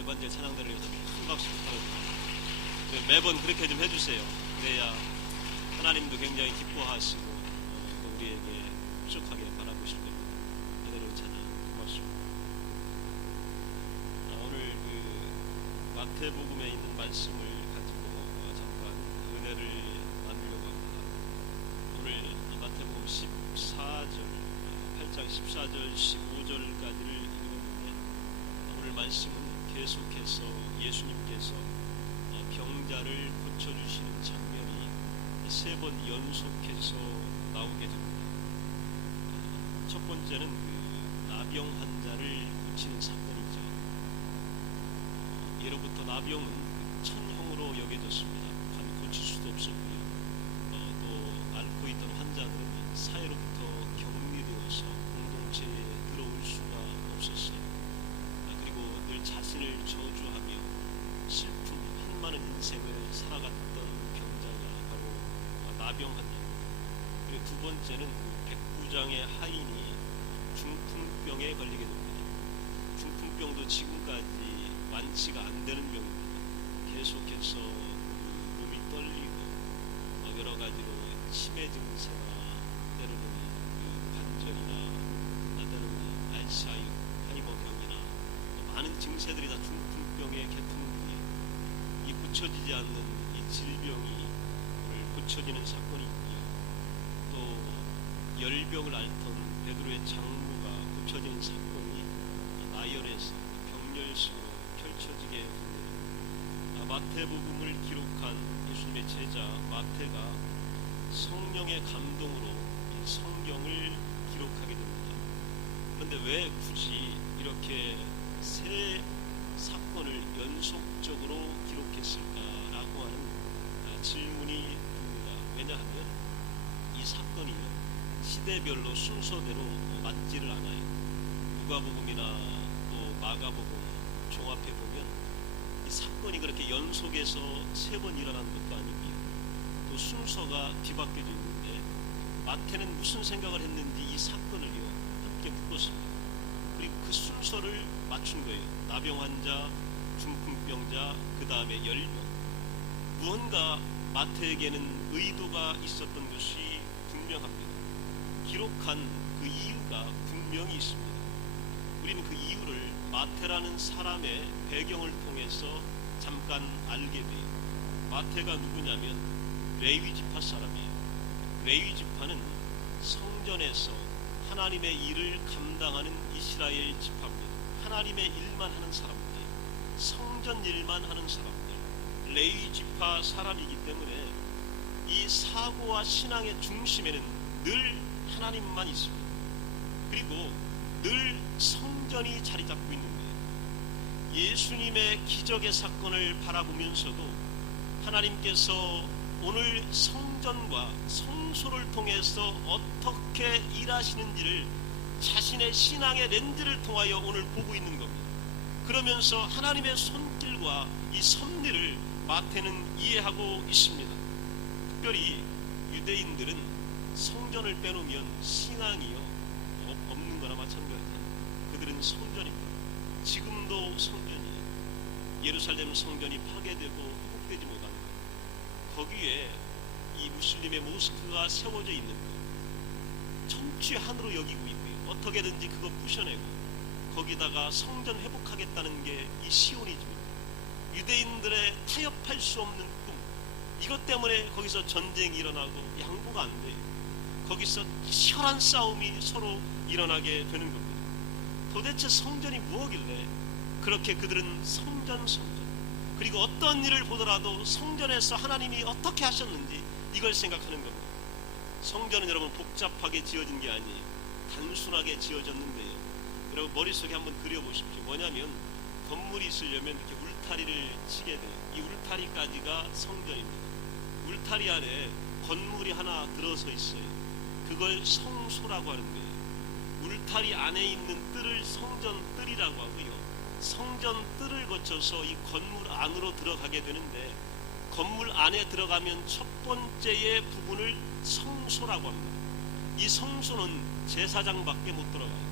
에반젤 찬양대를 위해서 큰 박수 부탁드립니다. 매번 그렇게 좀 해주세요. 그래야 하나님도 굉장히 기뻐하시고 또 우리에게 흡족하게 바라보실 겁니다. 하늘의 찬양 고맙습니다. 오늘 마태복음에 있는 말씀을 가지고 잠깐 은혜를 나누려고 합니다. 오늘 마태복음 14절, 8장 14절, 15절까지를 읽었는데 오늘 말씀은 계속해서 예수님께서 병자를 고쳐주시는 장면이 3번 연속해서 나오게 됩니다. 첫 번째는 나병 환자를 고치는 사건이죠. 예로부터 나병은 천형으로 여겨졌습니다. 감히 고칠 수도 없었고요. 또 앓고 있던 환자들은 사회로부터 격리되어서 공동체에 들어올 수가 없었어요. 그리고 늘 자신을 저주하며 슬픔 한많은 인생을 살아갔던 병자가 바로 나병 환자입니다. 그리고 두 번째는 백부장의 하인이 중풍병에 걸리게 됩니다. 중풍병도 지금까지 완치가 안 되는 병입니다. 계속해서 몸이 떨리고 여러 가지로 치매 증세나 때로는 관절이나 때로는 알츠하이머병이나 많은 증세들이 다 중풍병의 계통들이 이 고쳐지지 않는 이 질병이 오늘 고쳐지는 사건이 있고요. 또 열병을 앓던 베드로의 장모가 고쳐지는 사건이 나열해서 병렬식으로 펼쳐지게 됩니다. 마태복음을 기록한 예수님의 제자 마태가 성령의 감동으로 이 성경을 기록하게 됩니다. 그런데 왜 굳이 이렇게 세 사건을 연속적으로 기록했을까라고 하는 질문이 듭니다. 왜냐하면 이 사건이 시대별로 순서대로 맞지를 않아요. 누가복음이나 또 마가복음 종합해 보면 이 사건이 그렇게 연속해서 3번 일어난 것도 아니고요. 또 순서가 뒤바뀌어져 있는데 마태는 무슨 생각을 했는지 이 사건을요 함께 묶었습니다. 그리고 그 순서를 맞춘 거예요. 나병 환자, 중풍병자, 그 다음에 열병. 무언가 마태에게는 의도가 있었던 것이 분명합니다. 기록한 그 이유가 분명히 있습니다. 우리는 그 이유를 마태라는 사람의 배경을 통해서 잠깐 알게 돼요. 마태가 누구냐면 레위 지파 사람이에요. 레위 지파는 성전에서 하나님의 일을 감당하는 이스라엘 지파입니다. 하나님의 일만 하는 사람들, 성전 일만 하는 사람들, 레위 지파 사람이기 때문에 이 사고와 신앙의 중심에는 늘 하나님만 있습니다. 그리고 늘 성전이 자리 잡고 있는 거예요. 예수님의 기적의 사건을 바라보면서도 하나님께서 오늘 성전과 성소를 통해서 어떻게 일하시는지를 자신의 신앙의 렌즈를 통하여 오늘 보고 있는 겁니다. 그러면서 하나님의 손길과 이 섭리를 마태는 이해하고 있습니다. 특별히 유대인들은 성전을 빼놓으면 신앙이요 없는 거나 마찬가지입니다. 그들은 성전입니다. 지금도 성전이에요. 예루살렘 성전이 파괴되고 회복되지 못하는 것. 거기에 이 무슬림의 모스크가 세워져 있는 것. 천취한으로 여기고 있고요. 어떻게든지 그거 부셔내고 거기다가 성전 회복하겠다는 게 이 시오니즘입니다. 유대인들의 타협할 수 없는 꿈. 이것 때문에 거기서 전쟁이 일어나고 양보가 안 돼요. 거기서 치열한 싸움이 서로 일어나게 되는 겁니다. 도대체 성전이 무엇길래 그렇게 그들은 성전 그리고 어떤 일을 보더라도 성전에서 하나님이 어떻게 하셨는지 이걸 생각하는 겁니다. 성전은 여러분 복잡하게 지어진 게 아니에요. 단순하게 지어졌는데요. 여러분 머릿속에 한번 그려보십시오. 뭐냐면 건물이 있으려면 이렇게 울타리를 치게 돼요. 이 울타리까지가 성전입니다. 울타리 안에 건물이 하나 들어서 있어요. 그걸 성소라고 하는 거예요. 울타리 안에 있는 뜰을 성전 뜰이라고 하고요. 성전 뜰을 거쳐서 이 건물 안으로 들어가게 되는데 건물 안에 들어가면 첫 번째의 부분을 성소라고 합니다. 이 성소는 제사장밖에 못 들어가요.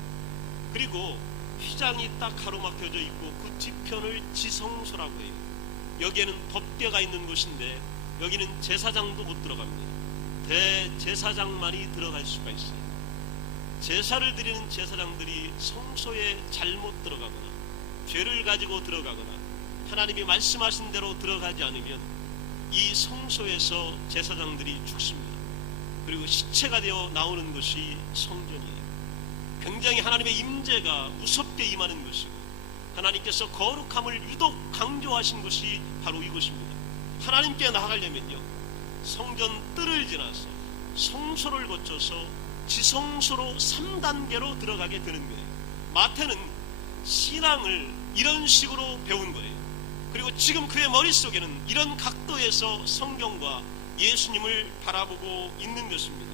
그리고 휘장이 딱 가로막혀져 있고 그 뒤편을 지성소라고 해요. 여기에는 법궤가 있는 곳인데 여기는 제사장도 못 들어갑니다. 대제사장만이 들어갈 수가 있어요. 제사를 드리는 제사장들이 성소에 잘못 들어가거나 죄를 가지고 들어가거나 하나님이 말씀하신 대로 들어가지 않으면 이 성소에서 제사장들이 죽습니다. 그리고 시체가 되어 나오는 것이 성전이에요. 굉장히 하나님의 임재가 무섭게 임하는 것이고 하나님께서 거룩함을 유독 강조하신 것이 바로 이것입니다. 하나님께 나아가려면요, 성전 뜰을 지나서 성소를 거쳐서 지성소로 3단계로 들어가게 되는 거예요. 마태는 신앙을 이런 식으로 배운 거예요. 그리고 지금 그의 머릿속에는 이런 각도에서 성경과 예수님을 바라보고 있는 것입니다.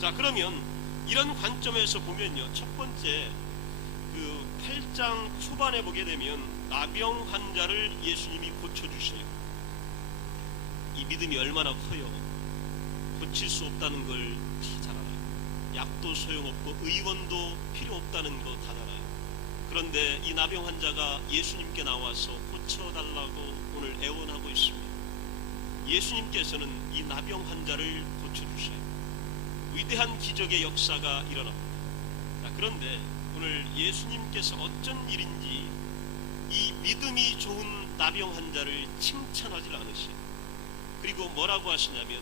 자, 그러면 이런 관점에서 보면요, 첫 번째 그 8장 초반에 보게 되면 나병 환자를 예수님이 고쳐주셔요. 이 믿음이 얼마나 커요. 고칠 수 없다는 걸 다 잘 알아요. 약도 소용없고 의원도 필요 없다는 거 다 잘 알아요. 그런데 이 나병 환자가 예수님께 나와서 고쳐달라고 오늘 애원하고 있습니다. 예수님께서는 이 나병 환자를 고쳐주셔요. 위대한 기적의 역사가 일어납니다. 자, 그런데 오늘 예수님께서 어쩐 일인지 이 믿음이 좋은 나병 환자를 칭찬하지 않으시고, 그리고 뭐라고 하시냐면,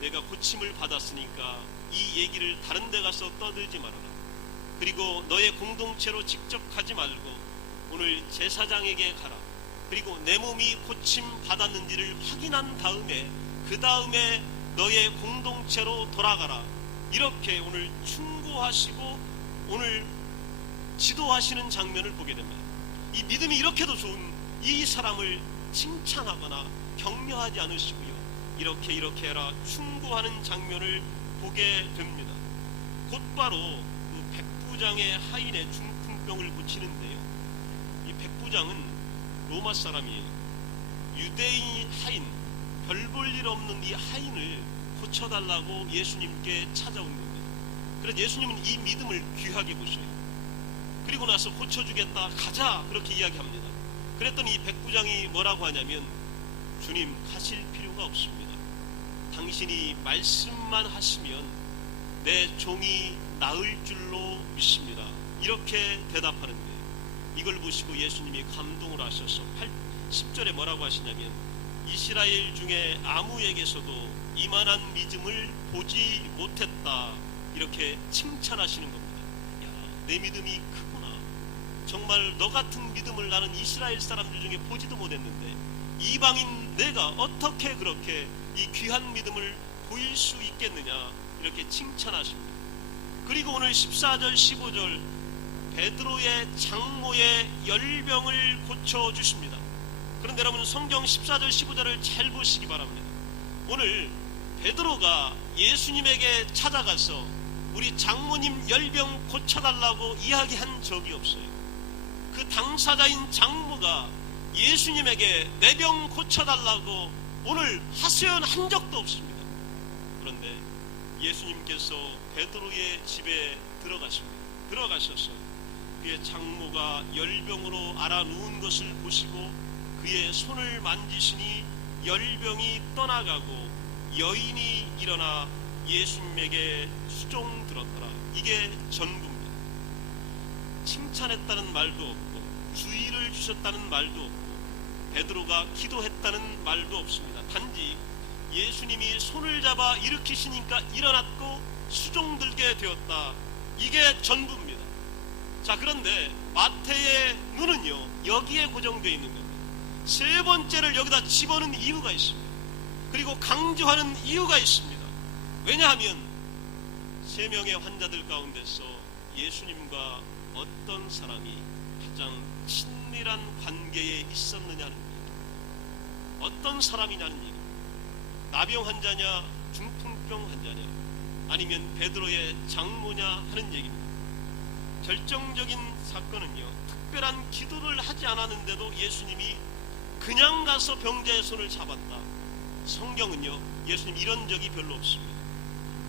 내가 고침을 받았으니까 이 얘기를 다른 데 가서 떠들지 말아라. 그리고 너의 공동체로 직접 가지 말고 오늘 제사장에게 가라. 그리고 내 몸이 고침 받았는지를 확인한 다음에 그 다음에 너의 공동체로 돌아가라. 이렇게 오늘 충고하시고 오늘 지도하시는 장면을 보게 됩니다. 이 믿음이 이렇게도 좋은 이 사람을 칭찬하거나 격려하지 않으시고요, 이렇게 해라 충고하는 장면을 보게 됩니다. 곧바로 그 백부장의 하인의 중풍병을 고치는데요, 이 백부장은 로마 사람이에요. 유대인 하인, 별 볼 일 없는 이 하인을 고쳐달라고 예수님께 찾아온 겁니다. 그래서 예수님은 이 믿음을 귀하게 보셔요. 그리고 나서 고쳐주겠다, 가자, 그렇게 이야기합니다. 그랬더니 이 백부장이 뭐라고 하냐면, 주님, 가실 필요가 없습니다. 당신이 말씀만 하시면 내 종이 나을 줄로 믿습니다. 이렇게 대답하는 거예요. 이걸 보시고 예수님이 감동을 하셔서 10절에 뭐라고 하시냐면, 이스라엘 중에 아무에게서도 이만한 믿음을 보지 못했다, 이렇게 칭찬하시는 겁니다. 야, 내 믿음이 크구나. 정말 너 같은 믿음을 나는 이스라엘 사람들 중에 보지도 못했는데 이방인 내가 어떻게 그렇게 이 귀한 믿음을 보일 수 있겠느냐, 이렇게 칭찬하십니다. 그리고 오늘 14절 15절 베드로의 장모의 열병을 고쳐주십니다. 그런데 여러분, 성경 14절 15절을 잘 보시기 바랍니다. 오늘 베드로가 예수님에게 찾아가서 우리 장모님 열병 고쳐달라고 이야기한 적이 없어요. 그 당사자인 장모가 예수님에게 내 병 고쳐달라고 오늘 하소연한 적도 없습니다. 그런데 예수님께서 베드로의 집에 들어가셔서 그의 장모가 열병으로 앓아누운 것을 보시고 그의 손을 만지시니 열병이 떠나가고 여인이 일어나 예수님에게 수종들었더라. 이게 전부입니다. 칭찬했다는 말도 없고 주의를 주셨다는 말도 없고 베드로가 기도했다는 말도 없습니다. 단지 예수님이 손을 잡아 일으키시니까 일어났고 수종들게 되었다. 이게 전부입니다. 자, 그런데 마태의 눈은요, 여기에 고정되어 있는 겁니다. 세 번째를 여기다 집어넣은 이유가 있습니다. 그리고 강조하는 이유가 있습니다. 왜냐하면 3명의 환자들 가운데서 예수님과 어떤 사람이 가장 친밀한 관계에 있었느냐는 얘기입니다. 어떤 사람이냐는 얘기입니다. 나병 환자냐, 중풍병 환자냐, 아니면 베드로의 장모냐 하는 얘기입니다. 결정적인 사건은요, 특별한 기도를 하지 않았는데도 예수님이 그냥 가서 병자의 손을 잡았다. 성경은요, 예수님 이런 적이 별로 없습니다.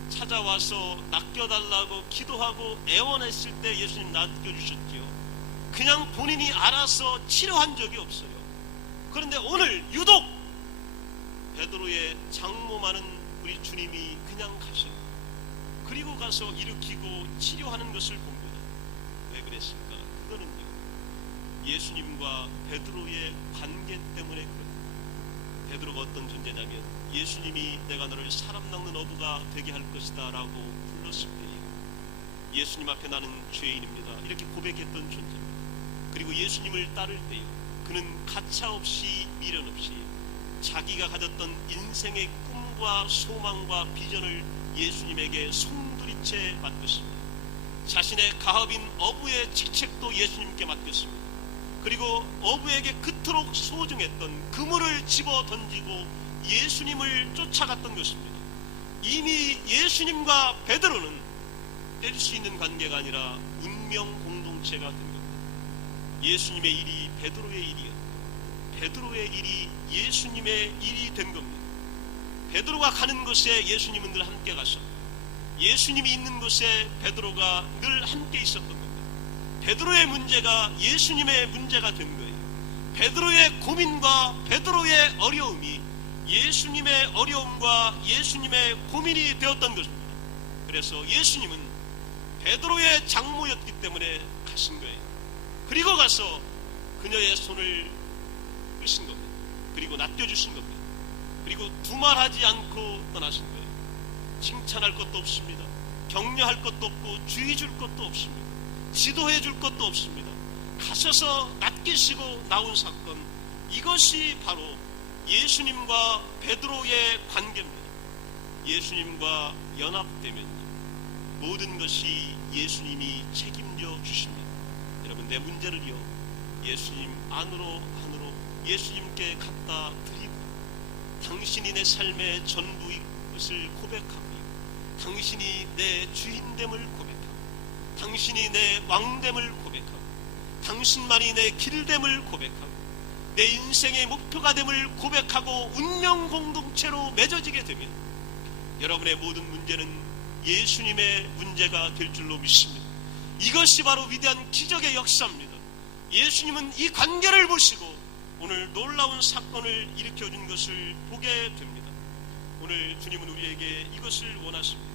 찾아와서 낚여달라고 기도하고 애원했을 때 예수님 낚여주셨지요. 그냥 본인이 알아서 치료한 적이 없어요. 그런데 오늘 유독 베드로의 장모많은 우리 주님이 그냥 가셔요. 그리고 가서 일으키고 치료하는 것을 봅니다. 왜 그랬을까? 그거는요, 예수님과 베드로의 관계 때문에 그래요. 베드로가 어떤 존재냐면 예수님이 내가 너를 사람 낚는 어부가 되게 할 것이다 라고 불렀을 때예요. 예수님 앞에 나는 죄인입니다 이렇게 고백했던 존재입니다. 그리고 예수님을 따를 때요, 그는 가차없이 미련 없이 자기가 가졌던 인생의 꿈과 소망과 비전을 예수님에게 송두리째 맡겼습니다. 자신의 가업인 어부의 직책도 예수님께 맡겼습니다. 그리고 어부에게 그토록 소중했던 그물을 집어 던지고 예수님을 쫓아갔던 것입니다. 이미 예수님과 베드로는 뗄 수 있는 관계가 아니라 운명 공동체가 된 겁니다. 예수님의 일이 베드로의 일이었고 베드로의 일이 예수님의 일이 된 겁니다. 베드로가 가는 곳에 예수님은 늘 함께 가셨고 예수님이 있는 곳에 베드로가 늘 함께 있었던 겁니다. 베드로의 문제가 예수님의 문제가 된 거예요. 베드로의 고민과 베드로의 어려움이 예수님의 어려움과 예수님의 고민이 되었던 것입니다. 그래서 예수님은 베드로의 장모였기 때문에 가신 거예요. 그리고 가서 그녀의 손을 끄신 겁니다. 그리고 낚여주신 겁니다. 그리고 두말하지 않고 떠나신 거예요. 칭찬할 것도 없습니다. 격려할 것도 없고 주의 줄 것도 없습니다. 지도해 줄 것도 없습니다. 가셔서 낚이시고 나온 사건, 이것이 바로 예수님과 베드로의 관계입니다. 예수님과 연합되면요, 모든 것이 예수님이 책임져 주십니다. 여러분, 내 문제를요, 예수님 안으로 예수님께 갖다 드리고 당신이 내 삶의 전부인 것을 고백하고 당신이 내 주인됨을 고백하고 당신이 내 왕됨을 고백하고 당신만이 내 길됨을 고백하고 내 인생의 목표가 됨을 고백하고 운명 공동체로 맺어지게 되면 여러분의 모든 문제는 예수님의 문제가 될 줄로 믿습니다. 이것이 바로 위대한 기적의 역사입니다. 예수님은 이 관계를 보시고 오늘 놀라운 사건을 일으켜준 것을 보게 됩니다. 오늘 주님은 우리에게 이것을 원하십니다.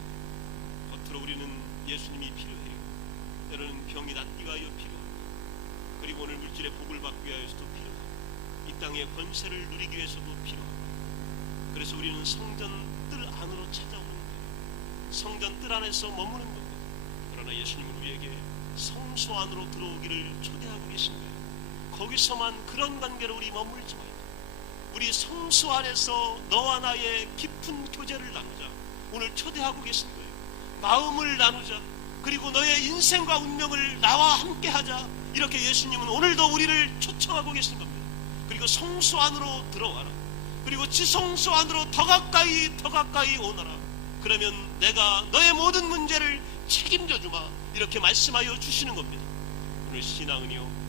겉으로 우리는 예수님이 필요해요. 때로는 병이 낫기 위하여 필요하고, 그리고 오늘 물질의 복을 받기 위하여서도 필요하고, 이 땅의 권세를 누리기 위해서도 필요하고, 그래서 우리는 성전 뜰 안으로 찾아오는 거예요. 성전 뜰 안에서 머무는 겁니다. 그러나 예수님은 우리에게 성소 안으로 들어오기를 초대하고 계신 거예요. 거기서만 그런 관계로 우리 머물지 말고 우리 성소 안에서 너와 나의 깊은 교제를 나누자. 오늘 초대하고 계신 거예요. 마음을 나누자. 그리고 너의 인생과 운명을 나와 함께 하자. 이렇게 예수님은 오늘도 우리를 초청하고 계신 겁니다. 그리고 성소 안으로 들어와라. 그리고 지성소 안으로 더 가까이 오너라. 그러면 내가 너의 모든 문제를 책임져 주마. 이렇게 말씀하여 주시는 겁니다. 오늘 신앙은요,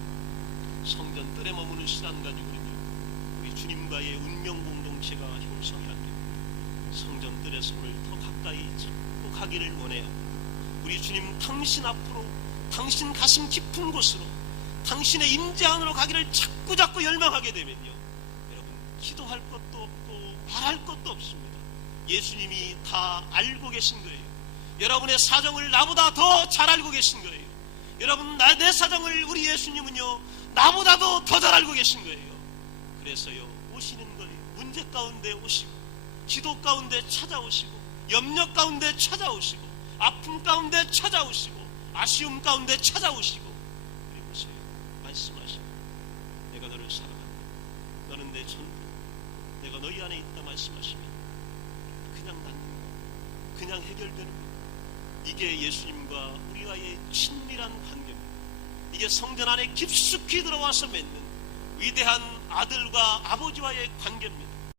성전 뜰에 머무는 신앙 가지고는요, 우리 주님과의 운명 공동체가 형성이 안 됩니다. 성전 뜰에서 오늘 더 가까이 자꾸 가기를 원해요. 우리 주님 당신 앞으로, 당신 가슴 깊은 곳으로, 당신의 임재 안으로 가기를 자꾸 열망하게 되면요, 여러분, 기도할 것도 없고 말할 것도 없습니다. 예수님이 다 알고 계신 거예요. 여러분의 사정을 나보다 더 잘 알고 계신 거예요. 여러분, 내 사정을 우리 예수님은요, 나보다도 더 잘 알고 계신 거예요. 그래서요, 오시는 거예요. 문제 가운데 오시고, 기도 가운데 찾아오시고, 염려 가운데 찾아오시고, 아픔 가운데 찾아오시고, 아쉬움 가운데 찾아오시고, 그리고서요, 말씀하시고, 내가 너를 사랑한다. 너는 내 전부, 내가 너희 안에 있다 말씀하시면 그냥 낫는 거, 그냥 해결되는 거. 이게 예수님과 우리와의 친밀한 관계입니다. 이게 성전 안에 깊숙이 들어와서 맺는 위대한 아들과 아버지와의 관계입니다.